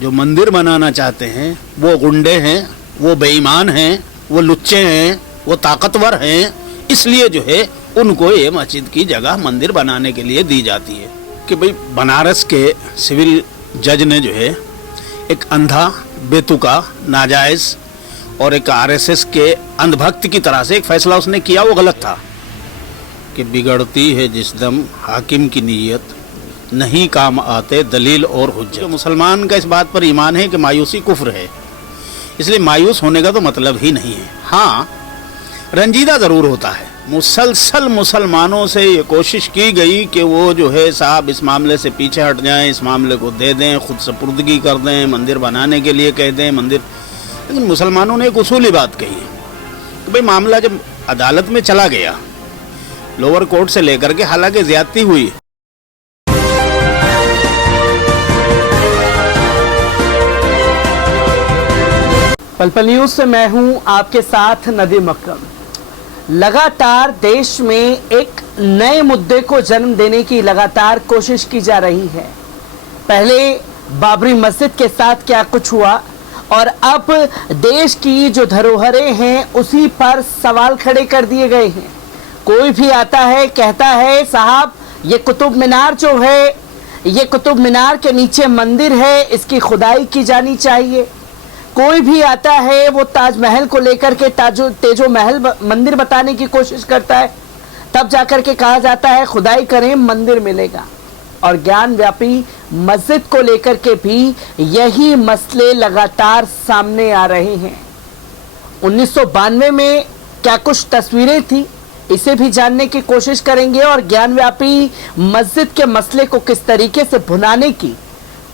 जो मंदिर बनाना चाहते हैं वो गुंडे हैं, वो बेईमान हैं, वो लुच्चे हैं, वो ताकतवर हैं, इसलिए जो है उनको ये मस्जिद की जगह मंदिर बनाने के लिए दी जाती है। कि भाई बनारस के सिविल जज ने जो है एक अंधा, बेतुका, नाजायज और एक आरएसएस के अंधभक्त की तरह से एक फैसला उसने किया, वो गलत था। कि बिगड़ती है जिस दम हाकिम की नीयत, नहीं काम आते दलील और हुज्जत। मुसलमान का इस बात पर ईमान है कि मायूसी कुफ्र है, इसलिए मायूस होने का तो मतलब ही नहीं है। हाँ, रंजीदा ज़रूर होता है। मुसलसल मुसलमानों से ये कोशिश की गई कि वो जो है साहब इस मामले से पीछे हट जाएं, इस मामले को दे दें, खुद सपुर्दगी कर दें, मंदिर बनाने के लिए कह दें मंदिर। लेकिन मुसलमानों ने एक उसूली बात कही है कि भाई मामला जब अदालत में चला गया, लोअर कोर्ट से लेकर के, हालांकि ज्यादती हुई, पल-पल न्यूज़ से मैं हूं आपके साथ नदीम अकरम। लगातार देश में एक नए मुद्दे को जन्म देने की लगातार कोशिश की जा रही है। पहले बाबरी मस्जिद के साथ क्या कुछ हुआ और अब देश की जो धरोहरें हैं उसी पर सवाल खड़े कर दिए गए हैं। कोई भी आता है, कहता है साहब ये कुतुब मीनार जो है, ये कुतुब मीनार के नीचे मंदिर है, इसकी खुदाई की जानी चाहिए। कोई भी आता है वो ताजमहल को लेकर के तेजो महल मंदिर बताने की कोशिश करता है, तब जाकर के कहा जाता है खुदाई करें मंदिर मिलेगा। और ज्ञान व्यापी मस्जिद को लेकर के भी यही मसले लगातार सामने आ रहे हैं। 1992 में क्या कुछ तस्वीरें थी, इसे भी जानने की कोशिश करेंगे और ज्ञान व्यापी मस्जिद के मसले को किस तरीके से भुनाने की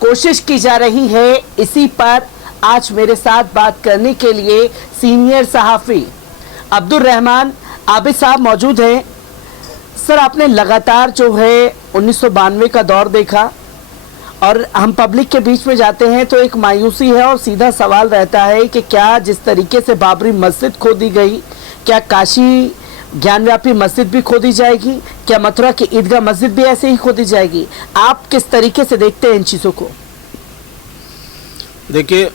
कोशिश की जा रही है, इसी पर आज मेरे साथ बात करने के लिए सीनियर सहाफ़ी अब्दुल रहमान आबिद साहब मौजूद हैं। सर, आपने लगातार जो है 1992 का दौर देखा और हम पब्लिक के बीच में जाते हैं तो एक मायूसी है और सीधा सवाल रहता है कि क्या जिस तरीके से बाबरी मस्जिद खोदी गई, क्या काशी ज्ञानव्यापी मस्जिद भी खोदी जाएगी? क्या मथुरा की ईदगाह मस्जिद भी ऐसे ही खोदी जाएगी? आप किस तरीके से देखते हैं इन चीज़ों को? देखिए,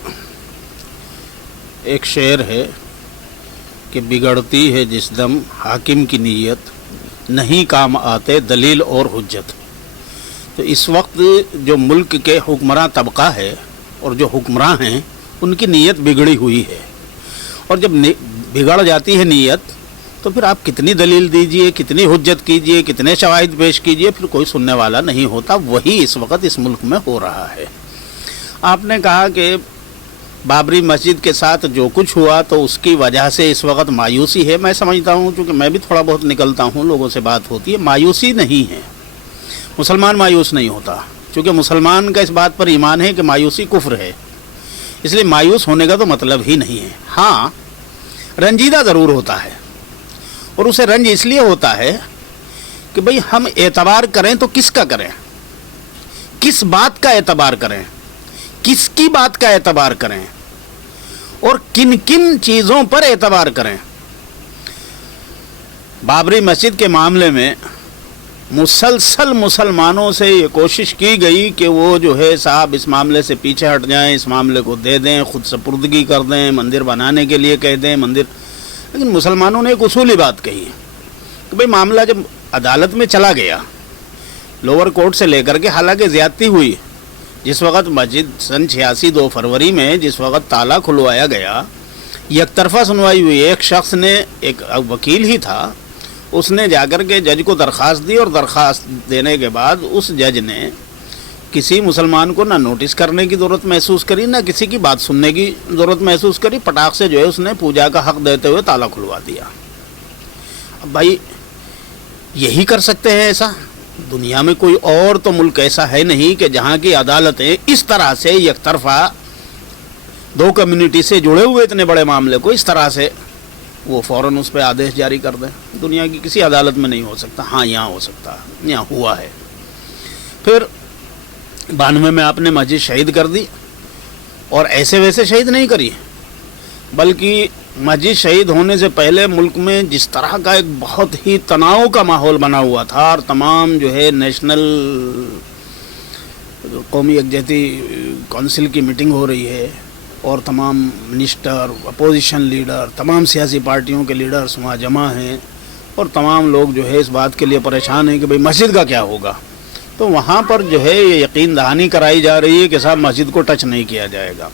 एक शेर है कि बिगड़ती है जिस दम हाकिम की नीयत, नहीं काम आते दलील और हुज्जत। तो इस वक्त जो मुल्क के हुक्मरान तबका है और जो हुक्मरान हैं उनकी नीयत बिगड़ी हुई है, और जब बिगड़ जाती है नीयत तो फिर आप कितनी दलील दीजिए, कितनी हुज्जत कीजिए, कितने शवाहिद पेश कीजिए, फिर कोई सुनने वाला नहीं होता। वही इस वक्त इस मुल्क में हो रहा है। आपने कहा कि बाबरी मस्जिद के साथ जो कुछ हुआ तो उसकी वजह से इस वक्त मायूसी है। मैं समझता हूँ, क्योंकि मैं भी थोड़ा बहुत निकलता हूँ, लोगों से बात होती है, मायूसी नहीं है। मुसलमान मायूस नहीं होता, क्योंकि मुसलमान का इस बात पर ईमान है कि मायूसी कुफ्र है, इसलिए मायूस होने का तो मतलब ही नहीं है। हाँ, रंजीदा ज़रूर होता है, और उसे रंज इसलिए होता है कि भाई हम एतबार करें तो किसका करें, किस बात का एतबार करें, किसकी बात का एतबार करें और किन किन चीज़ों पर एतबार करें। बाबरी मस्जिद के मामले में मुसलसल मुसलमानों से ये कोशिश की गई कि वो जो है साहब इस मामले से पीछे हट जाएं, इस मामले को दे दें, खुद सपुर्दगी कर दें, मंदिर बनाने के लिए कह दें मंदिर। लेकिन मुसलमानों ने एक उसूली बात कही है कि भाई मामला जब अदालत में चला गया, लोअर कोर्ट से लेकर के, हालांकि ज्यादती हुई, जिस वक्त मस्जिद सन 86 2 फरवरी में जिस वक्त ताला खुलवाया गया, एकतरफा सुनवाई हुई। एक शख्स ने, एक वकील ही था, उसने जाकर के जज को दरख्वास्त दी और दरख्वास्त देने के बाद उस जज ने किसी मुसलमान को ना नोटिस करने की ज़रूरत महसूस करी, ना किसी की बात सुनने की ज़रूरत महसूस करी। पटाख से जो है उसने पूजा का हक देते हुए ताला खुलवा दिया। अब भाई यही कर सकते हैं ऐसा? दुनिया में कोई और तो मुल्क ऐसा है नहीं कि जहाँ की अदालतें इस तरह से एकतरफा दो कम्युनिटी से जुड़े हुए इतने बड़े मामले को इस तरह से वो फ़ौरन उस पर आदेश जारी कर दें। दुनिया की किसी अदालत में नहीं हो सकता। हाँ, यहाँ हो सकता, यहाँ हुआ है। फिर 92 में आपने मस्जिद शहीद कर दी, और ऐसे वैसे शहीद नहीं करी, बल्कि मस्जिद शहीद होने से पहले मुल्क में जिस तरह का एक बहुत ही तनाव का माहौल बना हुआ था और तमाम जो है नेशनल कौमी यकजहती काउंसिल की मीटिंग हो रही है और तमाम मिनिस्टर, अपोजिशन लीडर, तमाम सियासी पार्टियों के लीडर्स वहाँ जमा हैं और तमाम लोग जो है इस बात के लिए परेशान हैं कि भाई मस्जिद का क्या होगा। तो वहाँ पर जो है ये यकीन दहानी कराई जा रही है कि साहब मस्जिद को टच नहीं किया जाएगा।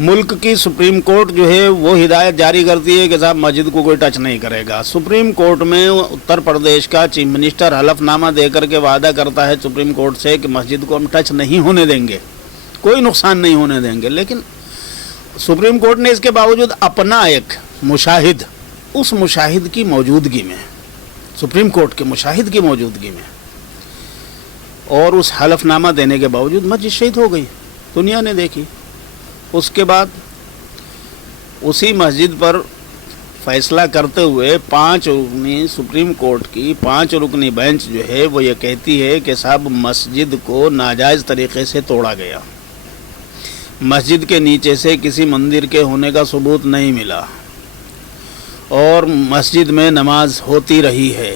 मुल्क की सुप्रीम कोर्ट जो है वो हिदायत जारी करती है कि साहब मस्जिद को कोई टच नहीं करेगा। सुप्रीम कोर्ट में उत्तर प्रदेश का चीफ मिनिस्टर हलफनामा देकर के वादा करता है सुप्रीम कोर्ट से कि मस्जिद को हम टच नहीं होने देंगे, कोई नुकसान नहीं होने देंगे। लेकिन सुप्रीम कोर्ट ने इसके बावजूद अपना एक मुशाहिद, उस मुशाहिद की मौजूदगी में, सुप्रीम कोर्ट के मुशाहिद की मौजूदगी में और उस हलफनामा देने के बावजूद मस्जिद शहीद हो गई, दुनिया ने देखी। उसके बाद उसी मस्जिद पर फैसला करते हुए 5 रुकनी सुप्रीम कोर्ट की 5 रुकनी बेंच जो है वो ये कहती है कि साहब मस्जिद को नाजायज़ तरीक़े से तोड़ा गया, मस्जिद के नीचे से किसी मंदिर के होने का सबूत नहीं मिला और मस्जिद में नमाज होती रही है।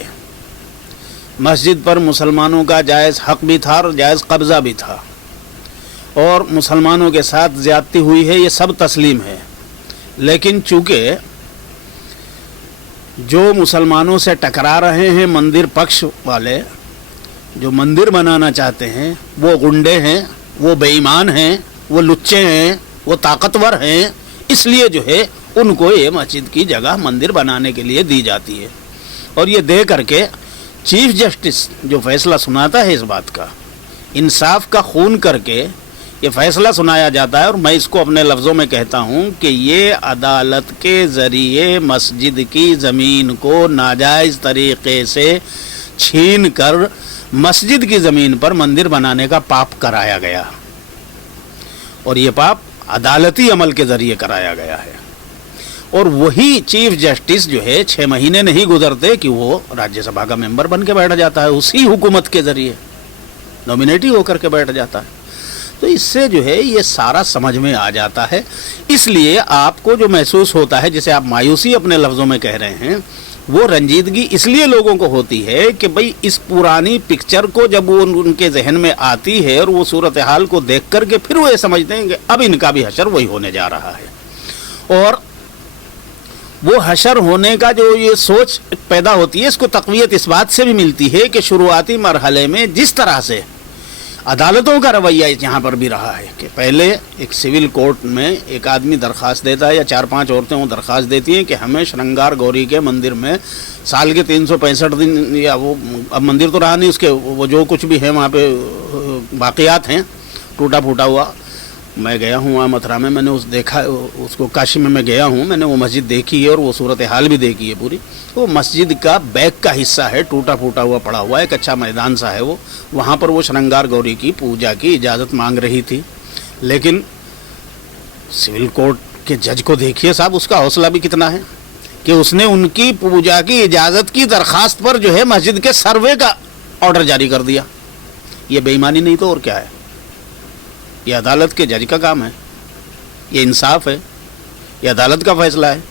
मस्जिद पर मुसलमानों का जायज़ हक़ भी था और जायज़ कब्ज़ा भी था और मुसलमानों के साथ ज़्यादती हुई है, ये सब तस्लीम है। लेकिन चूँकि जो मुसलमानों से टकरा रहे हैं मंदिर पक्ष वाले, जो मंदिर बनाना चाहते हैं, वो गुंडे हैं, वो बेईमान हैं, वो लुच्चे हैं, वो ताकतवर हैं, इसलिए जो है उनको ये मस्जिद की जगह मंदिर बनाने के लिए दी जाती है। और ये दे करके चीफ जस्टिस जो फैसला सुनाता है इस बात का, इंसाफ का खून करके ये फैसला सुनाया जाता है। और मैं इसको अपने लफ्ज़ों में कहता हूँ कि ये अदालत के ज़रिए मस्जिद की ज़मीन को नाजायज़ तरीक़े से छीन कर मस्जिद की ज़मीन पर मंदिर बनाने का पाप कराया गया और ये पाप अदालती अमल के ज़रिए कराया गया है। और वही चीफ जस्टिस जो है 6 महीने नहीं गुजरते कि वो राज्यसभा का मेंबर बन के बैठ जाता है, उसी हुकूमत के ज़रिए नॉमिनेट ही होकर के बैठ जाता है। तो इससे जो है ये सारा समझ में आ जाता है। इसलिए आपको जो महसूस होता है, जिसे आप मायूसी अपने लफ्ज़ों में कह रहे हैं, वो रंजीदगी इसलिए लोगों को होती है कि भाई इस पुरानी पिक्चर को जब वो उनके जहन में आती है और वो सूरत हाल को देख कर के फिर वो ये समझते हैं कि अब इनका भी हशर वही होने जा रहा है। और वो हशर होने का जो ये सोच पैदा होती है, इसको तक़वियत इस बात से भी मिलती है कि शुरुआती मरहले में जिस तरह से अदालतों का रवैया यहाँ पर भी रहा है कि पहले एक सिविल कोर्ट में एक आदमी दरख्वास्त देता है या 4-5 औरतें वो दरख्वास्त देती हैं कि हमें श्रृंगार गौरी के मंदिर में साल के 365 दिन, या वो अब मंदिर तो रहा नहीं, उसके वो जो कुछ भी है वहाँ पे बाक़ियात हैं टूटा फूटा हुआ। मैं गया हूँ वहाँ मथुरा में, मैंने देखा उसको, काशी में मैं गया हूँ, मैंने वो मस्जिद देखी है और वो सूरत हाल भी देखी है पूरी। वो मस्जिद का बैक का हिस्सा है, टूटा फूटा हुआ पड़ा हुआ है, एक अच्छा मैदान सा है वो, वहाँ पर वो श्रृंगार गौरी की पूजा की इजाज़त मांग रही थी। लेकिन सिविल कोर्ट के जज को देखिए साहब, उसका हौसला भी कितना है कि उसने उनकी पूजा की इजाज़त की दरख्वास्त पर जो है मस्जिद के सर्वे का ऑर्डर जारी कर दिया। ये बेईमानी नहीं तो और क्या है? ये अदालत के जज का काम है, ये इंसाफ है, ये अदालत का फैसला है।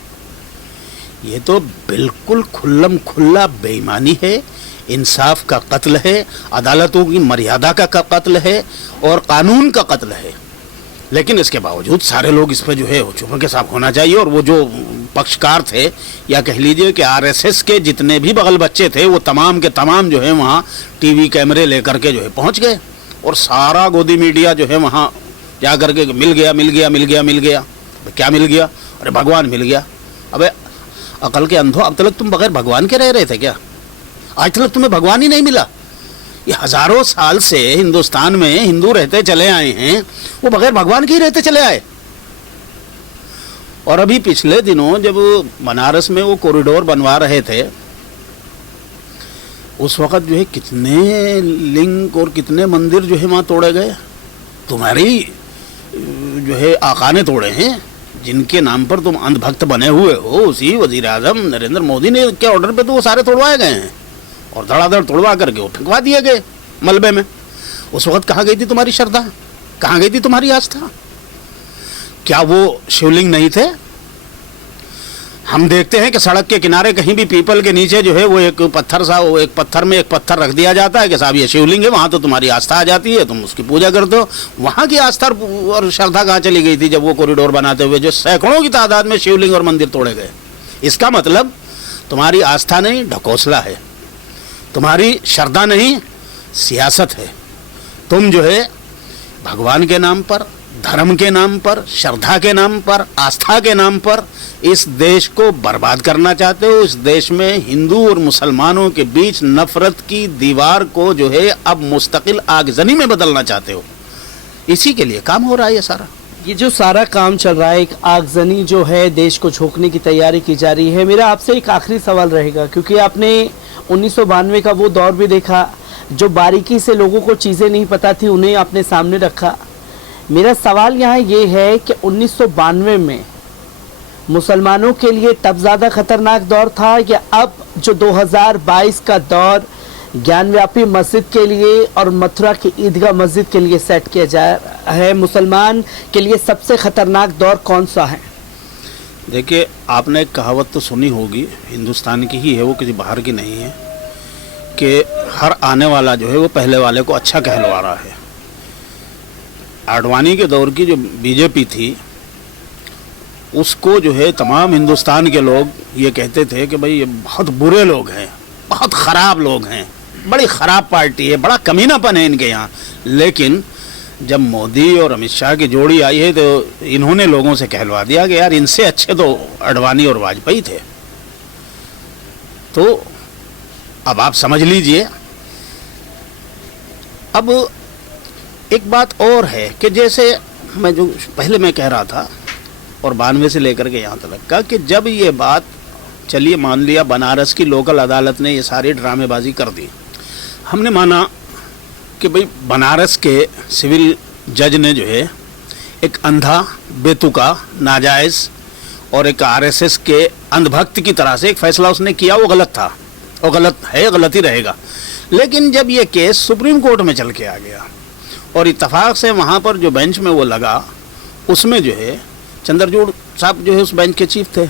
ये तो बिल्कुल खुल्लम खुल्ला बेईमानी है, इंसाफ का कत्ल है, अदालतों की मर्यादा का कत्ल है और कानून का कत्ल है। लेकिन इसके बावजूद सारे लोग इस पर जो है चुप के साफ होना चाहिए। और वो जो पक्षकार थे, या कह लीजिए कि आरएसएस के जितने भी बगल बच्चे थे, वो तमाम के तमाम जो है वहाँ टीवी कैमरे लेकर के जो है पहुँच गए और सारा गोदी मीडिया जो है वहाँ जा कर के मिल गया मिल गया मिल गया मिल गया। क्या मिल गया? अरे भगवान मिल गया। अबे अकल के अंधो, अब तक तुम बगैर भगवान के रह रहे थे क्या? आज तक तुम्हें भगवान ही नहीं मिला? ये हजारों साल से हिंदुस्तान में हिंदू रहते चले आए हैं, वो बगैर भगवान के ही रहते चले आए। और अभी पिछले दिनों जब बनारस में वो कॉरिडोर बनवा रहे थे, उस वक़्त जो है कितने लिंग और कितने मंदिर जो है वहाँ तोड़े गए। तुम्हारी जो है आका ने तोड़े हैं, जिनके नाम पर तुम अंधभक्त बने हुए हो। उसी वज़ीर आज़म नरेंद्र मोदी ने के ऑर्डर पे तो वो सारे तोड़वाए गए हैं और धड़ाधड़ तोड़वा करके वो फेंकवा दिए गए मलबे में। उस वक़्त कहाँ गई थी तुम्हारी श्रद्धा? कहाँ गई थी तुम्हारी आस्था? क्या वो शिवलिंग नहीं थे? हम देखते हैं कि सड़क के किनारे कहीं भी पीपल के नीचे जो है वो एक पत्थर में एक पत्थर रख दिया जाता है कि साहब ये शिवलिंग है, वहाँ तो तुम्हारी आस्था आ जाती है, तुम उसकी पूजा करते हो। वहाँ की आस्था और श्रद्धा कहाँ चली गई थी जब वो कॉरिडोर बनाते हुए जो सैकड़ों की तादाद में शिवलिंग और मंदिर तोड़े गए? इसका मतलब तुम्हारी आस्था नहीं, ढकोसला है, तुम्हारी श्रद्धा नहीं, सियासत है। तुम जो है भगवान के नाम पर, धर्म के नाम पर, श्रद्धा के नाम पर, आस्था के नाम पर इस देश को बर्बाद करना चाहते हो। इस देश में हिंदू और मुसलमानों के बीच नफरत की दीवार को जो है अब मुस्तकिल आगजनी में बदलना चाहते हो। इसी के लिए काम हो रहा है ये सारा। ये जो सारा काम चल रहा है, एक आगजनी जो है देश को झोंकने की तैयारी की जा रही है। मेरा आपसे एक आखिरी सवाल रहेगा, क्योंकि आपने 1992 का वो दौर भी देखा, जो बारीकी से लोगों को चीज़ें नहीं पता थी उन्हें आपने सामने रखा। मेरा सवाल यहाँ ये है कि 1992 में मुसलमानों के लिए तब ज़्यादा खतरनाक दौर था या अब जो 2022 का दौर ज्ञानव्यापी मस्जिद के लिए और मथुरा की ईदगाह मस्जिद के लिए सेट किया जा रहा है, मुसलमान के लिए सबसे खतरनाक दौर कौन सा है? देखिए, आपने एक कहावत तो सुनी होगी, हिंदुस्तान की ही है, वो किसी बाहर की नहीं है, कि हर आने वाला जो है वो पहले वाले को अच्छा कहलवा रहा है। आडवाणी के दौर की जो बीजेपी थी उसको जो है तमाम हिंदुस्तान के लोग ये कहते थे कि भाई ये बहुत बुरे लोग हैं, बहुत ख़राब लोग हैं, बड़ी ख़राब पार्टी है, बड़ा कमीनापन है इनके यहाँ। लेकिन जब मोदी और अमित शाह की जोड़ी आई है तो इन्होंने लोगों से कहलवा दिया कि यार इनसे अच्छे तो आडवाणी और वाजपेयी थे। तो अब आप समझ लीजिए। अब एक बात और है कि जैसे मैं जो पहले मैं कह रहा था और 92 से लेकर के यहाँ तक का, कि जब ये बात चलिए मान लिया बनारस की लोकल अदालत ने ये सारी ड्रामेबाजी कर दी, हमने माना कि भाई बनारस के सिविल जज ने जो है एक अंधा, बेतुका, नाजायज़ और एक आरएसएस के अंधभक्त की तरह से एक फैसला उसने किया, वो गलत था, वो गलत है, गलत ही रहेगा। लेकिन जब ये केस सुप्रीम कोर्ट में चल के आ गया और इत्तफाक से वहाँ पर जो बेंच में वो लगा, उसमें जो है चंद्रचूड़ साहब जो है उस बेंच के चीफ थे,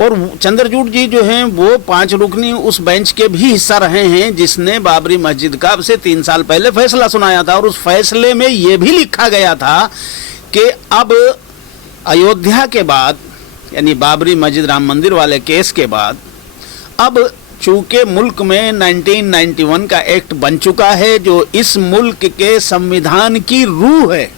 और चंद्रचूड़ जी जो हैं वो 5 रुकनी उस बेंच के भी हिस्सा रहे हैं जिसने बाबरी मस्जिद का अब से 3 साल पहले फैसला सुनाया था। और उस फैसले में ये भी लिखा गया था कि अब अयोध्या के बाद, यानी बाबरी मस्जिद राम मंदिर वाले केस के बाद, अब चूँकि मुल्क में 1991 का एक्ट बन चुका है जो इस मुल्क के संविधान की रूह है,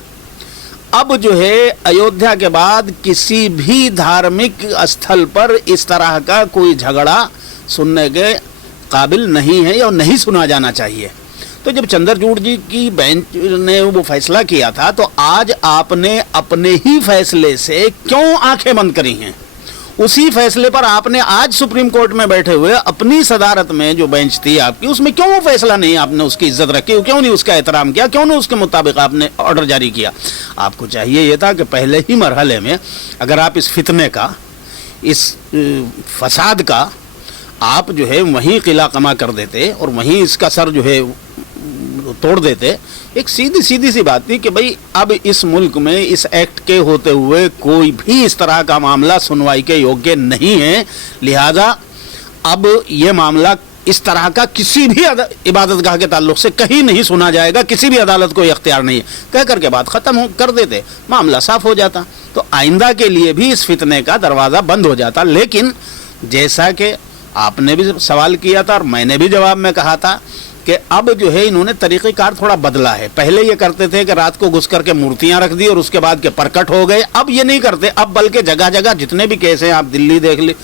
अब जो है अयोध्या के बाद किसी भी धार्मिक स्थल पर इस तरह का कोई झगड़ा सुनने के काबिल नहीं है या नहीं सुना जाना चाहिए। तो जब चंद्रचूड़ जी की बेंच ने वो फैसला किया था, तो आज आपने अपने ही फैसले से क्यों आंखें बंद करी हैं? उसी फैसले पर आपने आज सुप्रीम कोर्ट में बैठे हुए अपनी सदारत में जो बेंच थी आपकी, उसमें क्यों वो फैसला नहीं आपने उसकी इज्जत रखी, क्यों नहीं उसका एहतराम किया, क्यों नहीं उसके मुताबिक आपने ऑर्डर जारी किया? आपको चाहिए ये था कि पहले ही मरहले में अगर आप इस फितने का, इस फसाद का आप जो है वहीं किला कमा कर देते और वहीं इसका सर जो है तोड़ देते। एक सीधी सी बात थी कि भाई अब इस मुल्क में इस एक्ट के होते हुए कोई भी इस तरह का मामला सुनवाई के योग्य नहीं है, लिहाजा अब ये मामला इस तरह का किसी भी इबादतगाह के ताल्लुक से कहीं नहीं सुना जाएगा, किसी भी अदालत को इख्तियार नहीं है, कह करके बात ख़त्म कर देते, मामला साफ हो जाता, तो आइंदा के लिए भी इस फितने का दरवाज़ा बंद हो जाता। लेकिन जैसा कि आपने भी सवाल किया था और मैंने भी जवाब में कहा था कि अब जो है इन्होंने तरीक़ेकार थोड़ा बदला है। पहले ये करते थे कि रात को घुस करके मूर्तियां रख दी और उसके बाद के प्रकट हो गए, अब ये नहीं करते। अब बल्कि जगह जगह जितने भी केस हैं, आप दिल्ली देख ली,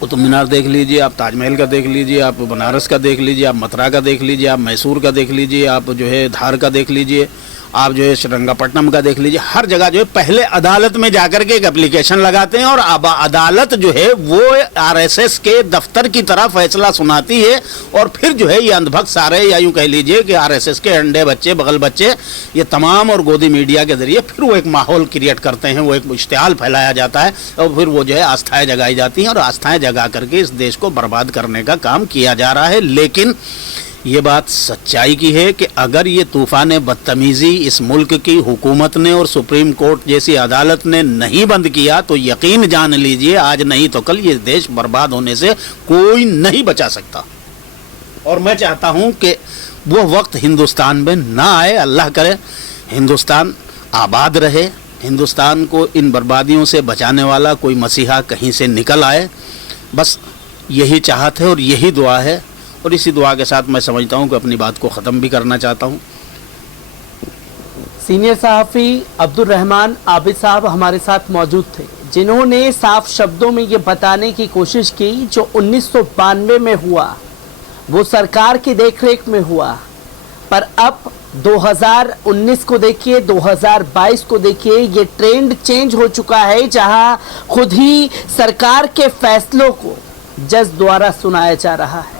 कुतुब मीनार देख लीजिए, आप ताजमहल का देख लीजिए, आप बनारस का देख लीजिए, आप मथुरा का देख लीजिए, आप मैसूर का देख लीजिए, आप जो है धार का देख लीजिए, आप जो है श्रीरंगपट्टनम का देख लीजिए, हर जगह जो है पहले अदालत में जाकर के एक एप्लीकेशन लगाते हैं और अब अदालत जो है वो आरएसएस के दफ्तर की तरह फैसला सुनाती है और फिर जो है ये अंधभक्त सारे, या यूँ कह लीजिए कि आरएसएस के अंडे बच्चे, बगल बच्चे, ये तमाम और गोदी मीडिया के जरिए फिर वो एक माहौल क्रिएट करते हैं, वो एक इश्तिहाल फैलाया जाता है और फिर वो जो है आस्थाएँ जगाई जाती हैं और आस्थाएँ जगा करके इस देश को बर्बाद करने का काम किया जा रहा है। लेकिन ये बात सच्चाई की है कि अगर ये तूफान बदतमीज़ी इस मुल्क की हुकूमत ने और सुप्रीम कोर्ट जैसी अदालत ने नहीं बंद किया तो यकीन जान लीजिए आज नहीं तो कल ये देश बर्बाद होने से कोई नहीं बचा सकता। और मैं चाहता हूँ कि वो वक्त हिंदुस्तान में ना आए। अल्लाह करे हिंदुस्तान आबाद रहे, हिंदुस्तान को इन बर्बादियों से बचाने वाला कोई मसीहा कहीं से निकल आए। बस यही चाहत है और यही दुआ है, और इसी दुआ के साथ मैं समझता हूँ कि अपनी बात को ख़त्म भी करना चाहता हूँ। सीनियर सहाफ़ी अब्दुल रहमान आबिद साहब हमारे साथ मौजूद थे, जिन्होंने साफ शब्दों में ये बताने की कोशिश की जो 1992 में हुआ वो सरकार की देखरेख में हुआ, पर अब 2019 को देखिए, 2022 को देखिए, ये ट्रेंड चेंज हो चुका है जहां खुद ही सरकार के फैसलों को जज द्वारा सुनाया जा रहा है।